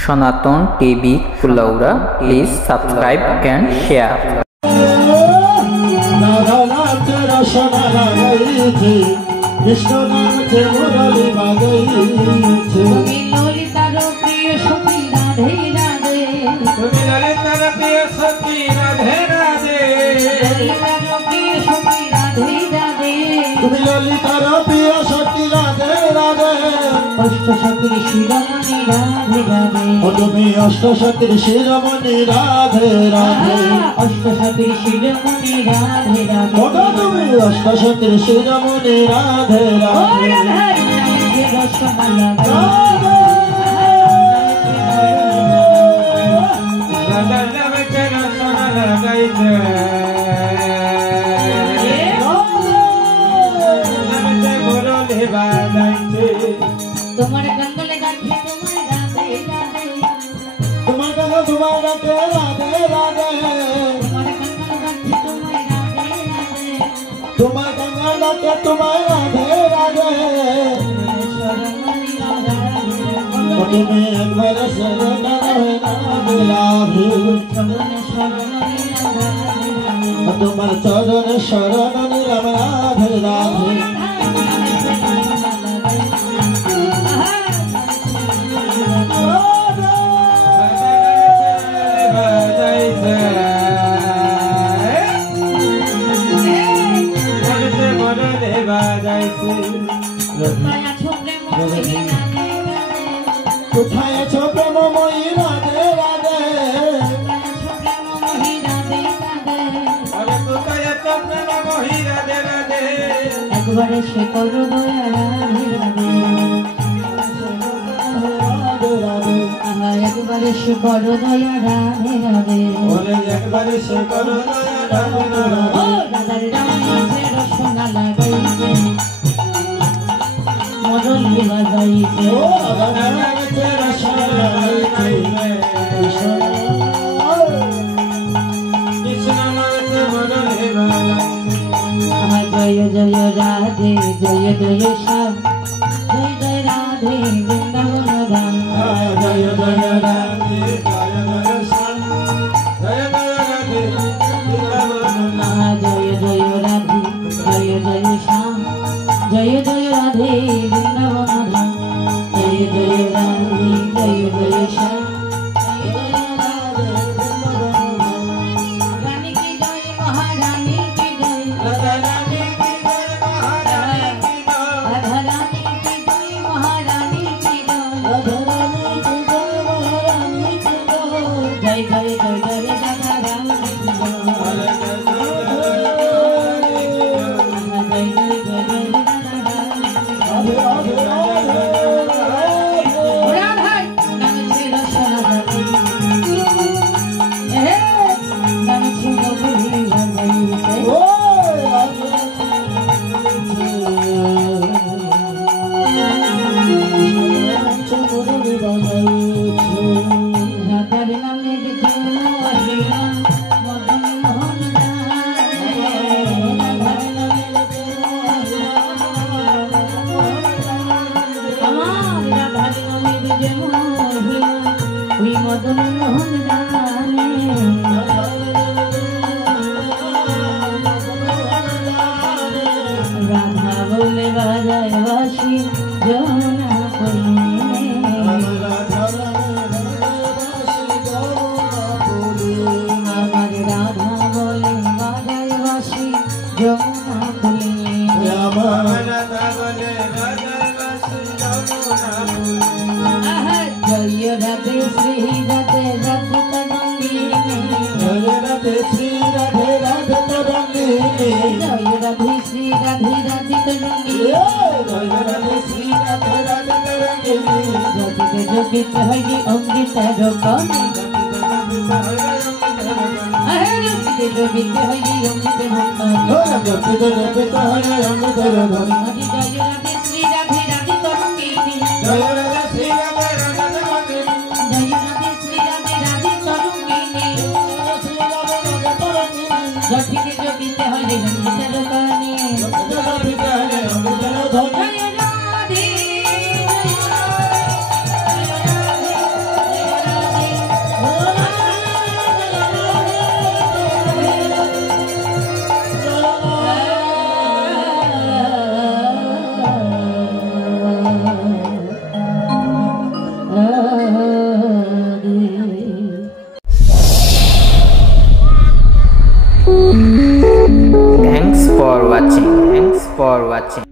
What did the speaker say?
Sanatan TV Kulaura. Please subscribe and share. अष्टशक्ति शिरोमणि राधे राधे अष्टशक्ति शिरोमणि राधे राधे तुम्हें अष्टशक्ति शिरोमणि राधे राधे तुम्हारे गंगले गाथे तुम्हारे राधे राधे तुम्हारे गंगा गाथे तुम्हारे राधे राधे तुम्हें एक बार शरण राधे तुम्हारे चरण शरण नीलम राधे राधे कोথায় আছো প্রেমময়ী রাধে রাধে আরে কোথায় আছো প্রেমময়ী রাধে রাধে একবারে সে করো দয়া রাধে রাধে একবারে সে করো দয়া রাধে রাধে ওরে একবারে সে করো দয়া রাধে রাধে রাধার রাধে রসনা লাগাইছে মরলি বাজাইছে ও রাধার রাধে রসনা লাগাইছে কৃষ্ণ নামে মরলি বাজাইছে জয় জয় রাধে জয় জয় শ্যাম জয় জয় রাধে বৃন্দাবন ধাম জয় জয় রাধে জয় জয় শ্যাম জয় জয় রাধে বৃন্দাবন ধাম জয় জয় রাধে জয় জয় শ্যাম জয় জয় রাধে বৃন্দাবন ধাম জয় জয় রাধে জয় জয় শ্যাম জয় জয় রাধে বৃন্দাবন ধাম রানী কি জয় মহারানী কি জয় রাধা রানী কি জয় মহারানী কি জয় রাধা রানী কি জয় মহারানী কি জয় রাধা রানী কি জয় মহারানী কি জয় জয় জয় জয় জয় রাধা রানী কি জয় হরে জয় জয় জয় জয় জয় জয় রাধা রানী রাধে রাধে রাধে রাধা নাম ছে রসনা রাধে নাম ছে নবী রাধে ও রাধে চমরলি বাজাইছে রাধার নামের জন্য মহিমা মদন মোহন রাধার নামের আমার রাধার নামের জন্য মহিমা ওই মদন মোহন জানে রাধা বলে বাজায় বাসি যমুনা পল্লী আমার রাধা বলে বাজায় বাসি যমুনা পল্লী জয় রাধে শ্রী রাধে রাধে তরঙ্গিনী জয় রাধে শ্রী রাধে তরঙ্গিনী জগতে জগিত হইনি অঙ্গিত রকমে জগতে জগিত হইনি অঙ্গিত রকমে জয় রাধে শ্রী রাধে রাধে তরঙ্গিনী জয় রাধে শ্রী রাধে রাধে তরঙ্গিনী জগতে জগিত হইনি অঙ্গিত রকমে জয় রাধে Thanks for watching.